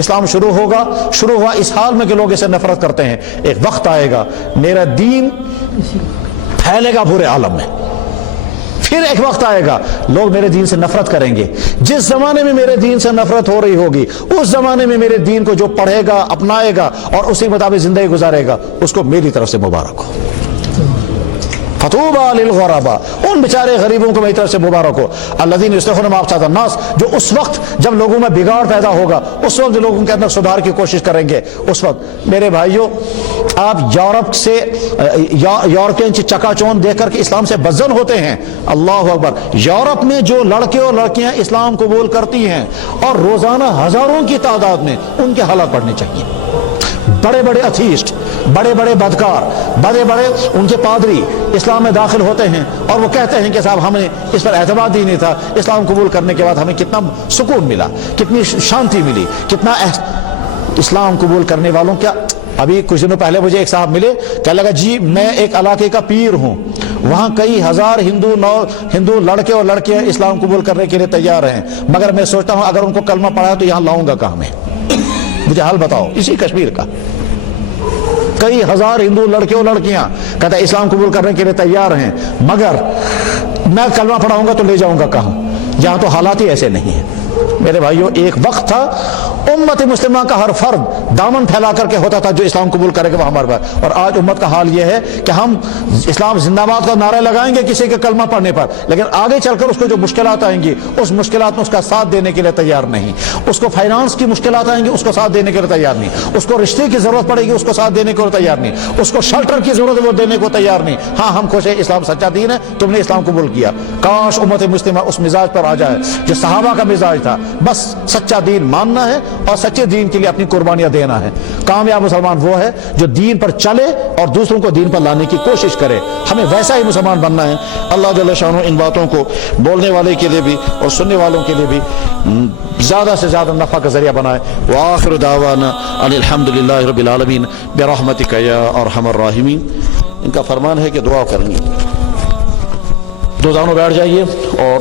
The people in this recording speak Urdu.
اسلام شروع ہوا اس حال میں کہ لوگ اسے نفرت کرتے ہیں. ایک وقت آئے گا میرا دین پھیلے گا پورے عالم میں. پھر ایک وقت آئے گا لوگ میرے دین سے نفرت کریں گے. جس زمانے میں میرے دین سے نفرت ہو رہی ہوگی اس زمانے میں میرے دین کو جو پڑھے گا، اپنائے گا اور اسی مطابق زندگی گزارے گا، اس کو میری طرف سے مبارک ہو. فطوبى للغرباء، ان بیچارے غریبوں کو میری طرف سے مبارک ہو. الذين يصلحون ما افسد الناس، جو اس وقت جب لوگوں میں بگاڑ پیدا ہوگا، اس وقت جو لوگوں کے اندر سدھار کی کوشش کریں گے، اس وقت میرے بھائیوں آپ یورپ سے یورپین چکا چون دیکھ کر کے اسلام سے بدظن ہوتے ہیں. اللہ اکبر. یورپ میں جو لڑکے اور لڑکیاں اسلام قبول کرتی ہیں اور روزانہ ہزاروں کی تعداد میں، ان کے حالات پڑھنے چاہیے. بڑے بڑے اتھیسٹ، بڑے بڑے بدکار، بڑے بڑے ان کے پادری اسلام میں داخل ہوتے ہیں اور وہ کہتے ہیں کہ صاحب ہمیں اس پر اعتماد ہی نہیں تھا، اسلام قبول کرنے کے بعد ہمیں کتنا سکون ملا، کتنی شانتی ملی، کتنا اسلام قبول کرنے والوں کیا. ابھی کچھ دنوں پہلے مجھے ایک صاحب ملے، کہنے لگا جی میں ایک علاقے کا پیر ہوں، وہاں کئی ہزار ہندو لڑکے اور لڑکیاں اسلام قبول کرنے کے لیے تیار ہیں، مگر میں سوچتا ہوں اگر ان کو کلمہ پڑھا تو یہاں لاؤں گا کہاں میں؟ مجھے حال بتاؤ. اسی کشمیر کا کئی ہزار ہندو لڑکے اور لڑکیاں کہتا ہے اسلام قبول کرنے کے لیے تیار ہیں، مگر میں کلمہ پڑھاؤں گا تو لے جاؤں گا کہاں؟ یہاں تو حالات ہی ایسے نہیں ہیں. میرے بھائیوں ایک وقت تھا امت مسلمہ کا ہر فرد دامن پھیلا کر کے ہوتا تھا جو اسلام قبول کرے گا وہ ہمارے پاس. اور آج امت کا حال یہ ہے کہ ہم اسلام زندہ باد کا نعرہ لگائیں گے کسی کے کلمہ پڑھنے پر، لیکن آگے چل کر اس کو جو مشکلات آئیں گی اس مشکلات میں اس کا ساتھ دینے کے لیے تیار نہیں. اس کو فائنانس کی مشکلات آئیں گی، اس کو ساتھ دینے کے لیے تیار نہیں. اس کو رشتے کی ضرورت پڑے گی، اس کو ساتھ دینے کے لیے تیار نہیں. اس کو شیلٹر کی ضرورت ہے، وہ دینے کو تیار نہیں. ہاں ہم خوش ہیں اسلام سچا دین ہے، تم نے اسلام قبول کیا. کاش امت مسلمہ اس مزاج پر آ جائے جو صحابہ کا مزاج تھا، بس سچا دین ماننا ہے اور سچے دین کے لیے اپنی قربانیاں دینا ہے. کامیاب مسلمان وہ ہے جو دین پر چلے اور دوسروں کو دین پر لانے کی کوشش کرے. ہمیں ویسا ہی مسلمان بننا ہے. اللہ جل شانہ ان باتوں کو بولنے والے کے لیے بھی اور سننے والوں کے لیے بھی زیادہ سے زیادہ نفع کا ذریعہ بنائے. وآخر دعوانا ان الحمد للہ رب العالمین برحمتک یا ارحم الراحمین. ان کا فرمان ہے کہ دعا کریں گے. دو زانوں بیٹھ جائیے اور